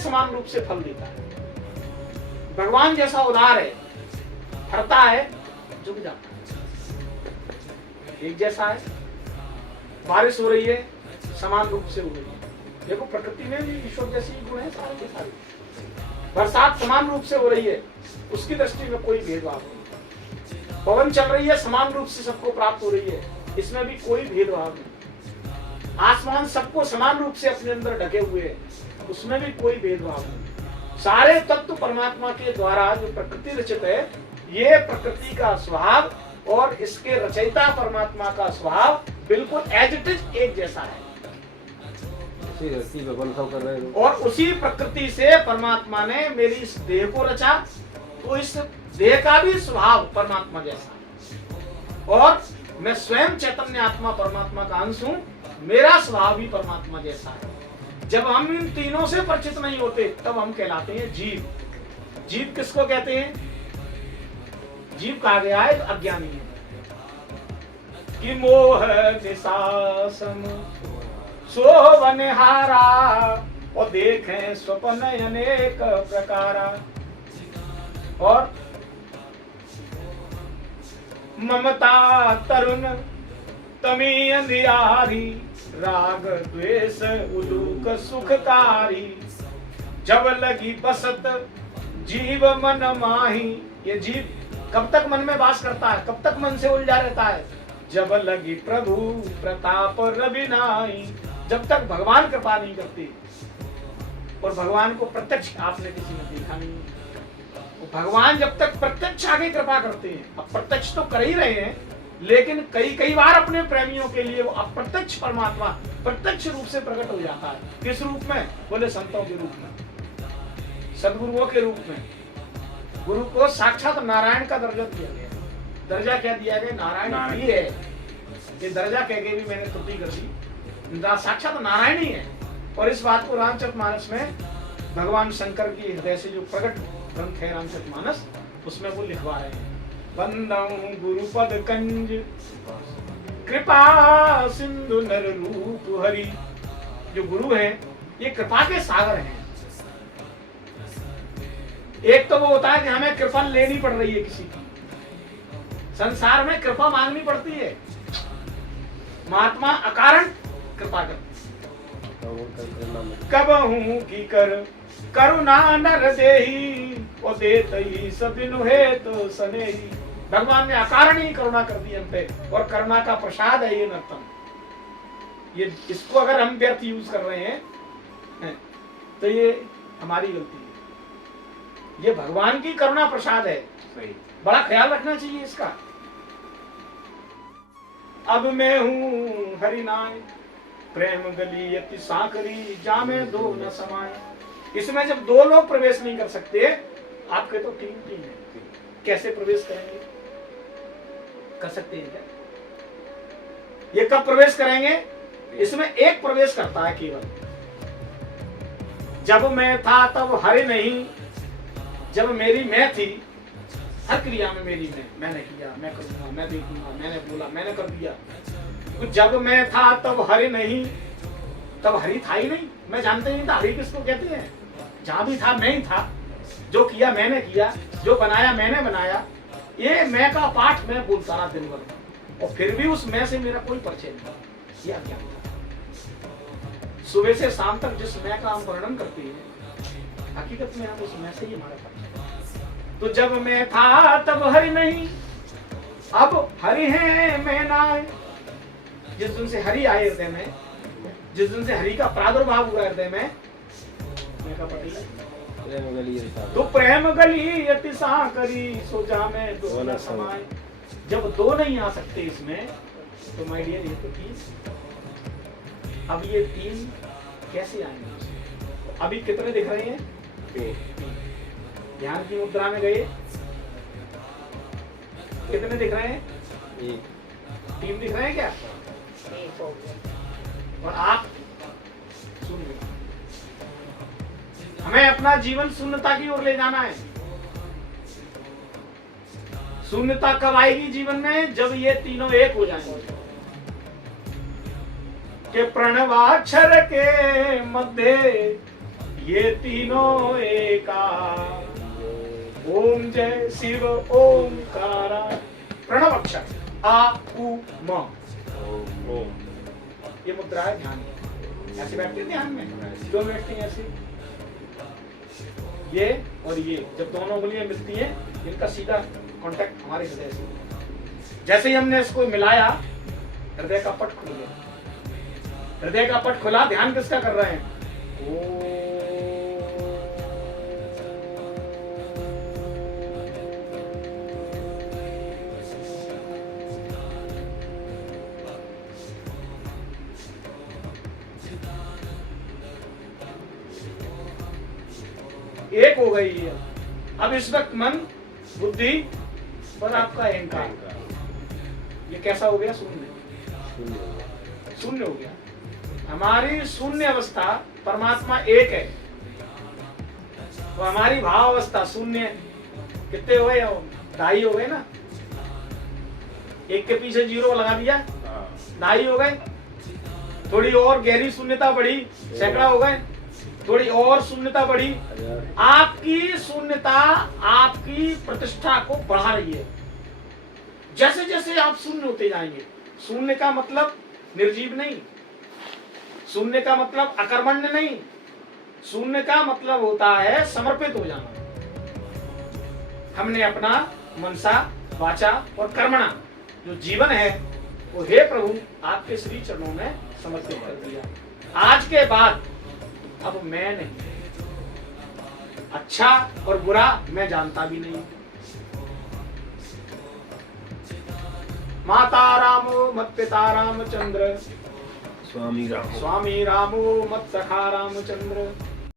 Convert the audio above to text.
समान रूप से फल देता है। भगवान जैसा उदार है, हरता है, झुक जाता है। एक जैसा है, बारिश हो रही है, समान रूप से हो रही है। देखो प्रकृति में भी ईश्वर जैसी गुण है सारे के सारे। बरसात समान रूप से हो रही है, उसकी दृष्टि में कोई भेदभाव नहीं। पवन चल रही है, समान रूप से सबको प्राप्त हो रही है, इसमें भी कोई भेदभाव नहीं। आसमान सबको समान रूप से अपने अंदर ढके हुए है, उसमें भी कोई भेदभाव नहीं। सारे तत्व परमात्मा के द्वारा जो प्रकृति रचित है, ये प्रकृति का स्वभाव और इसके रचयिता परमात्मा का स्वभाव बिल्कुल एज इट इज एक जैसा है। कर रहे हो। और उसी प्रकृति से परमात्मा ने मेरी इस देह को रचा, तो इस देह का भी स्वभाव परमात्मा जैसा है। और मैं स्वयं चैतन्य आत्मा परमात्मा का अंश हूं, मेरा स्वभाव भी परमात्मा जैसा है। जब हम इन तीनों से परिचित नहीं होते, तब हम कहलाते हैं जीव। जीव किसको कहते हैं? जीव कहा गया है अज्ञानी है। कि मोह निशासम सोवनहारा, और देखें स्वप्न अनेक प्रकारा। और ममता तरुण तमी अंधियारी, राग द्वेष उलूक सुखकारी। जब लगी बसत जीव मन माही, ये जीव कब तक मन में वास करता है, कब तक मन से उलझा रहता है? जब लगी प्रभु प्रताप रविनाई, जब तक भगवान कृपा नहीं करते। और भगवान को प्रत्यक्ष आपने किसी ने देखा नहीं। भगवान जब तक प्रत्यक्ष आगे कृपा करते हैं, अब प्रत्यक्ष तो कर ही रहे हैं, लेकिन कई कई बार अपने प्रेमियों के लिए वो अप्रत्यक्ष परमात्मा प्रत्यक्ष रूप से प्रकट हो जाता है। किस रूप में? बोले संतों के रूप में, सदगुरुओं के रूप में। गुरु को साक्षात नारायण का दर्जा दिया गया। दर्जा क्या दिया गया? नारायण ही है। ये दर्जा कह के भी मैंने त्रुटि कर दी, साक्षात नारायण ही है। और इस बात को रामचरितमानस में भगवान शंकर की हृदय से जो प्रकट ग्रंथ है रामचरितमानस, उसमें वो लिखवा रहे हैं। बंदं गुरुपद कंज कृपा सिंधु नर रूप हरि। जो गुरु है ये कृपा के सागर हैं। एक तो वो होता है कि हमें कृपा लेनी पड़ रही है किसी की, संसार में कृपा मांगनी पड़ती है। महात्मा अकारण कृपा करते। कब हूं की कर करुणा नर देही, और देतई सबिनु हेतु सनेही। भगवान ने अकारण ही करुणा कर दी हम पे, और करुणा का प्रसाद है ये नर्तन। ये इसको अगर हम व्यर्थ यूज कर रहे हैं तो ये हमारी गलती है। ये भगवान की करुणा प्रसाद है, बड़ा ख्याल रखना चाहिए इसका। अब मैं हूं हरिनाय, प्रेम गली अति साकरी, जामे दो न समाए। इसमें जब दो लोग प्रवेश नहीं कर सकते, आपके तो तीन है, कैसे प्रवेश करेंगे? कर सकते हैं क्या? ये कब प्रवेश करेंगे? इसमें एक प्रवेश करता है केवल। जब मैं था तब हरि नहीं, जब मेरी मैं थी, हर क्रिया में मेरी मैंने किया, मैं करूंगा, मैं देखूंगा, मैंने बोला, मैंने कर दिया। तो जब मैं था तब हरि नहीं, तब हरि था ही नहीं। मैं जानते नहीं था हरि किसको कहते हैं। जहां भी था मैं ही था, जो किया मैंने किया, जो बनाया मैंने बनाया। ये मैं का पाठ मैं बोलता रहा दिन भर, और फिर भी उस मैं से मेरा कोई परिचय नहीं। यह क्या था? सुबह से शाम तक जिस मैं का हम वर्णन करते हैं, हकीकत में हम उस मैं से ही हमारा परिचय। तो जब मैं था तब हरि नहीं, अब हरि है मैं नाय। जिस दिन से हरि आए हृदय में, जिस दिन से हरि का प्रादुर्भाव हुआ हृदय में, मैं का पति तो प्रेम गली अति साकरी, सो जामे दो न समाए। जब दो नहीं आ सकते इसमें, तो माय डियर ये तो तीन। अब ये तीन कैसे आएंगे? अभी कितने दिख रहे हैं? ध्यान की मुद्रा में गए, कितने दिख रहे हैं? तीन दिख रहे हैं क्या? और आप सुन, हमें अपना जीवन शून्यता की ओर ले जाना है। शून्यता कब आएगी जीवन में? जब ये तीनों एक हो जाएंगे। के प्रणवाक्षर के मध्य ये तीनों एका। ओम जय शिव ओंकारा। प्रणव अक्षर आ उ म। ये मुद्रा है ध्यान की। ऐसे बैठते हैं ध्यान में, क्यों बैठते हैं ऐसे? ये और ये जब दोनों उंगलियां मिलती हैं, इनका सीधा कांटेक्ट हमारे हृदय से। जैसे ही हमने इसको मिलाया, हृदय का पट खुल गया। हृदय का पट खुला, ध्यान किसका कर रहे हैं? एक हो गई है। अब इस वक्त मन, बुद्धि और आपका अहंकार, ये कैसा हो गया? शून्य। शून्य हो गया। हमारी शून्य अवस्था, परमात्मा एक है, तो हमारी भाव अवस्था शून्य। कितने हो गए? 2.5 हो गए ना। एक के पीछे 0 लगा दिया, 2.5 हो गए। थोड़ी और गहरी शून्यता बढ़ी, सैकड़ा हो गए। थोड़ी और शून्यता बढ़ी। आपकी शून्यता आपकी प्रतिष्ठा को बढ़ा रही है। जैसे जैसे आप शून्य होते जाएंगे। शून्य का मतलब निर्जीव नहीं, शून्य का मतलब अकर्मण्य नहीं, शून्य का मतलब होता है समर्पित हो जाना। हमने अपना मनसा, वाचा और कर्मणा जो जीवन है वो हे प्रभु आपके श्री चरणों में समर्पित कर दिया। आज के बाद अब मैं नहीं, अच्छा और बुरा मैं जानता भी नहीं। माता रामो मत पिता रामचंद्र, स्वामी रामो मत सखा रामचंद्र।